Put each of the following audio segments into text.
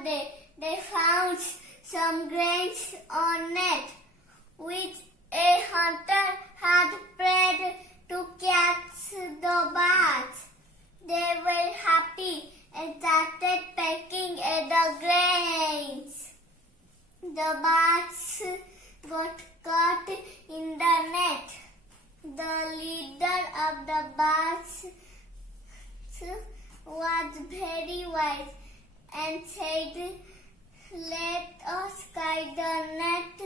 one day they found some grains on net, which a hunter had spread to catch the bats. They were happy and started pecking at the grains. The bats got caught in the net. The leader of the bats was very wise and said, "Let us tie the net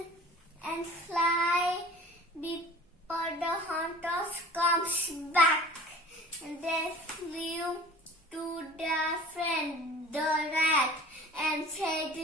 and fly before the hunter comes back." And they flew to their friend the rat and said,